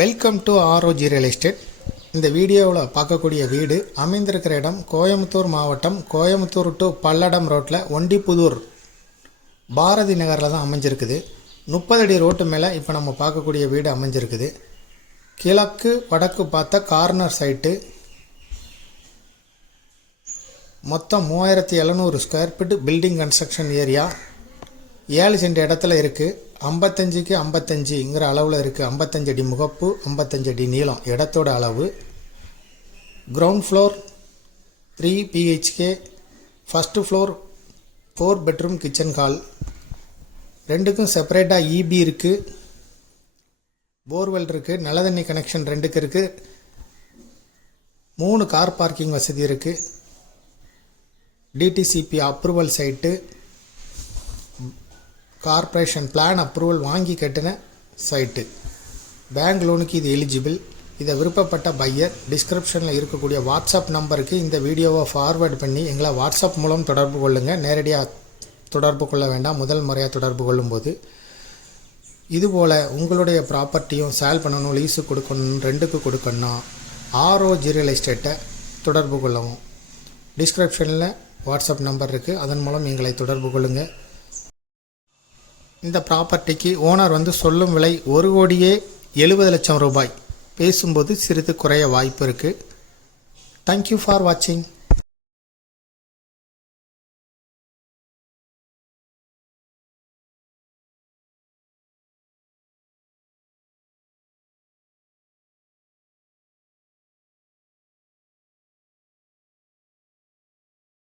Welcome to ROG real estate. இந்த வீடியோவில் பார்க்கக்கூடிய வீடு அமைந்திருக்கிற இடம் கோயம்புத்தூர் மாவட்டம், கோயம்புத்தூர் டு பல்லடம் ரோட்டில் ஒண்டிப்புதூர் பாரதி நகரில் தான் அமைஞ்சிருக்குது. 30 அடி ரோட்டு மேலே இப்போ நம்ம பார்க்கக்கூடிய வீடு அமைஞ்சிருக்குது. கிழக்கு வடக்கு பார்த்த கார்னர் சைட்டு. மொத்தம் 3700 square feet building construction area. 7 cent இடத்துல இருக்குது. 55க்கு 55ங்கிற அளவில் இருக்குது. 55 அடி முகப்பு, 55 அடி நீளம் இடத்தோட அளவு. Ground floor 3 BHK, first floor 4 bedroom kitchen hall. ரெண்டுக்கும் செப்பரேட்டாக EB இருக்குது, போர்வெல் இருக்குது, நல்ல தண்ணி கனெக்ஷன் ரெண்டுக்கு இருக்குது. 3 கார் பார்க்கிங் வசதி இருக்குது. DTCP approval site, corporation plan approval வாங்கி கட்டின சைட்டு. பேங்க் லோனுக்கு இது எலிஜிபிள். இதை விருப்பப்பட்ட பையர் டிஸ்கிரிப்ஷனில் இருக்கக்கூடிய வாட்ஸ்அப் நம்பருக்கு இந்த வீடியோவை ஃபார்வேர்ட் பண்ணி எங்களை வாட்ஸ்அப் மூலம் தொடர்பு கொள்ளுங்கள். நேரடியாக தொடர்பு கொள்ள வேண்டாம். முதல் முறையாக தொடர்பு கொள்ளும்போது இதுபோல் உங்களுடைய ப்ராப்பர்ட்டியும் சேல் பண்ணணும், லீஸு கொடுக்கணும், ரெண்டுக்கு கொடுக்கணும், ஆர்ஓஜி ரியல் எஸ்டேட்டை தொடர்பு கொள்ளவும். டிஸ்கிரிப்ஷனில் வாட்ஸ்அப் நம்பர் இருக்குது, அதன் மூலம் எங்களை தொடர்பு கொள்ளுங்கள். இந்த ப்ராப்பர்ட்டிக்கு ஓனர் சொல்லும் விலை 1,70,00,000 ரூபாய். பேசும்போது சிறிது குறைய வாய்ப்பு இருக்குது. தேங்க்யூ ஃபார் வாட்சிங்.